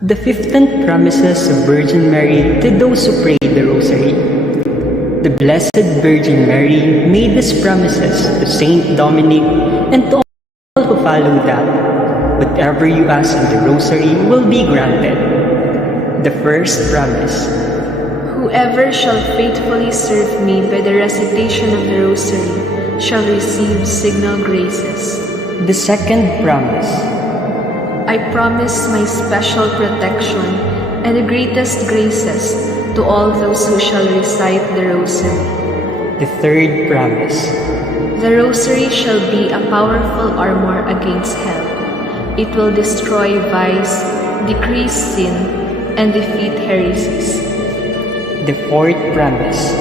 The 15 promises of Virgin Mary to those who pray the Rosary. The Blessed Virgin Mary made these promises to Saint Dominic and to all who follow that whatever you ask in the Rosary will be granted. The first promise: whoever shall faithfully serve me by the recitation of the Rosary shall receive signal graces. The second promise. I promise my special protection and the greatest graces to all those who shall recite the Rosary. The third promise. The Rosary shall be a powerful armor against hell. It will destroy vice, decrease sin, and defeat heresies. The fourth promise.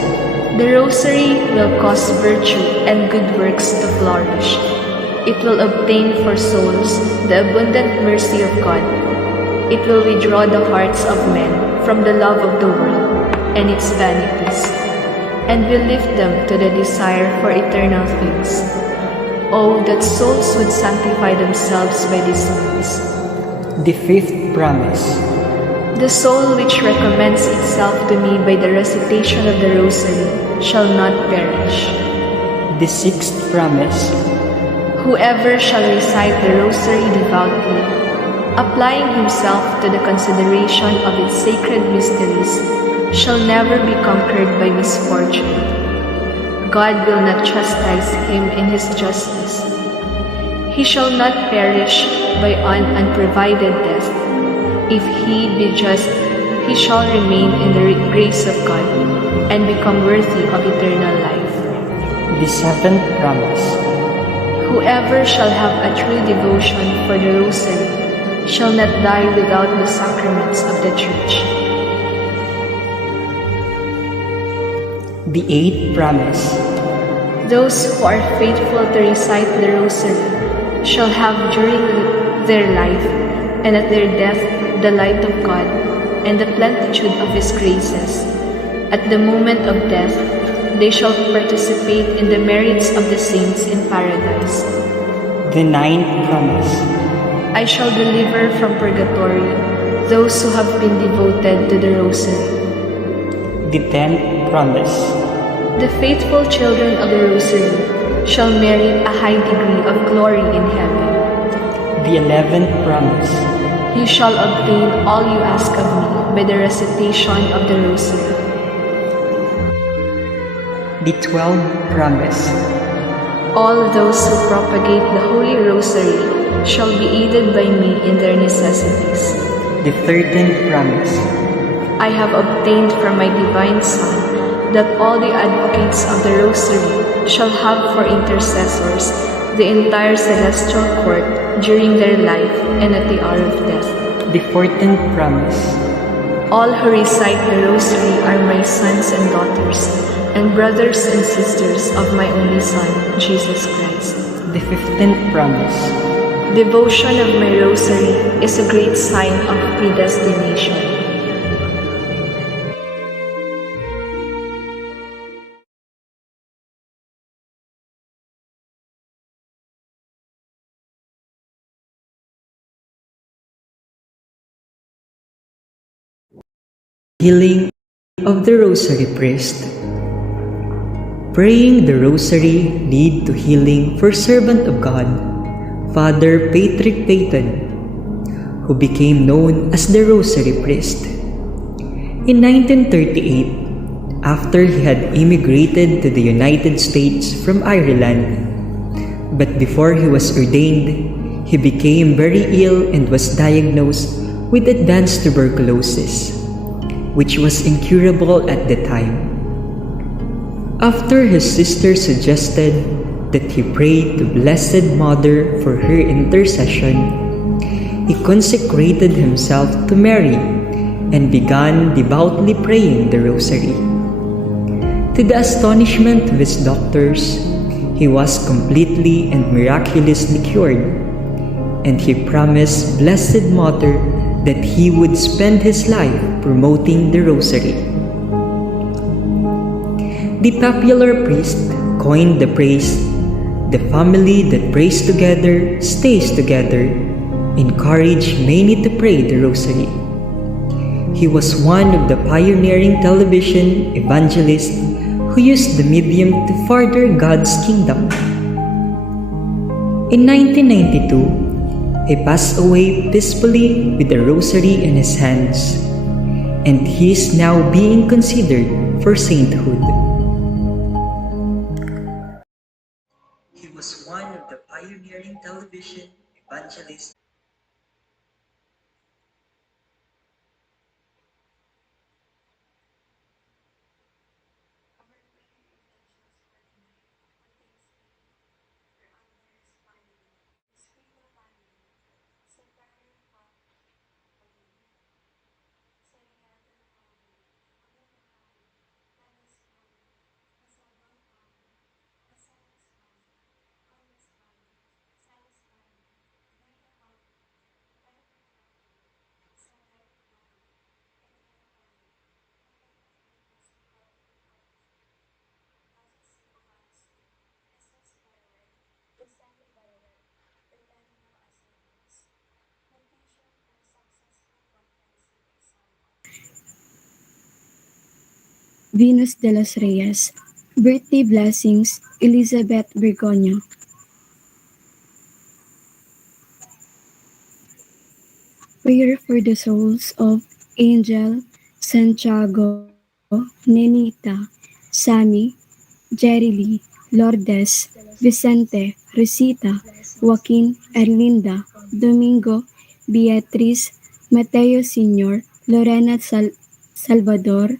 The Rosary will cause virtue and good works to flourish. It will obtain for souls the abundant mercy of God. It will withdraw the hearts of men from the love of the world and its vanities, and will lift them to the desire for eternal things. Oh, that souls would sanctify themselves by these means. The fifth promise. The soul which recommends itself to me by the recitation of the Rosary shall not perish. The sixth promise. Whoever shall recite the Rosary devoutly, applying himself to the consideration of its sacred mysteries, shall never be conquered by misfortune. God will not chastise him in his justice. He shall not perish by an unprovided death. If he be just, he shall remain in the grace of God and become worthy of eternal life. The seventh promise. Whoever shall have a true devotion for the Rosary shall not die without the sacraments of the Church. The eighth promise. Those who are faithful to recite the Rosary shall have during their life and at their death the light of God and the plenitude of His graces. At the moment of death, they shall participate in the merits of the saints in paradise. The ninth promise. I shall deliver from purgatory those who have been devoted to the Rosary. The 10th promise. The faithful children of the Rosary shall merit a high degree of glory in heaven. The 11th promise. You shall obtain all you ask of me by the recitation of the Rosary. The 12th promise. All those who propagate the Holy Rosary shall be aided by me in their necessities. The 13th promise. I have obtained from my divine Son that all the advocates of the Rosary shall have for intercessors the entire celestial court during their life and at the hour of death. The 14th promise. All who recite the Rosary are my sons and daughters, and brothers and sisters of my only Son, Jesus Christ. The 15th promise. Devotion of my Rosary is a great sign of predestination. Healing of the Rosary Priest. Praying the Rosary lead to healing for servant of God, Father Patrick Peyton, who became known as the Rosary Priest. In 1938, after he had immigrated to the United States from Ireland, but before he was ordained, he became very ill and was diagnosed with advanced tuberculosis, which was incurable at the time. After his sister suggested that he pray to Blessed Mother for her intercession, he consecrated himself to Mary and began devoutly praying the Rosary. To the astonishment of his doctors, he was completely and miraculously cured, and he promised Blessed Mother that he would spend his life promoting the Rosary. The popular priest coined the phrase, "The family that prays together stays together," encouraged many to pray the Rosary. He was one of the pioneering television evangelists who used the medium to further God's kingdom. In 1992, he passed away peacefully with the Rosary in his hands, and he is now being considered for sainthood. Venus de los Reyes. Birthday blessings, Elizabeth Bergoño. Prayer for the souls of Angel, Santiago, Nenita, Sammy, Jerry Lourdes, Vicente, Rosita, Joaquin, Erlinda, Domingo, Beatriz, Mateo Sr., Lorena Salvador,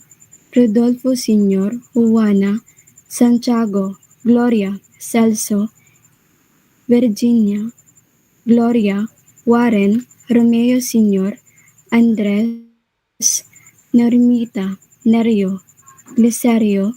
Rodolfo Sr., Juana, Santiago, Gloria, Celso, Virginia, Gloria, Warren, Romeo Sr., Andres, Normita, Nerio, Licerio,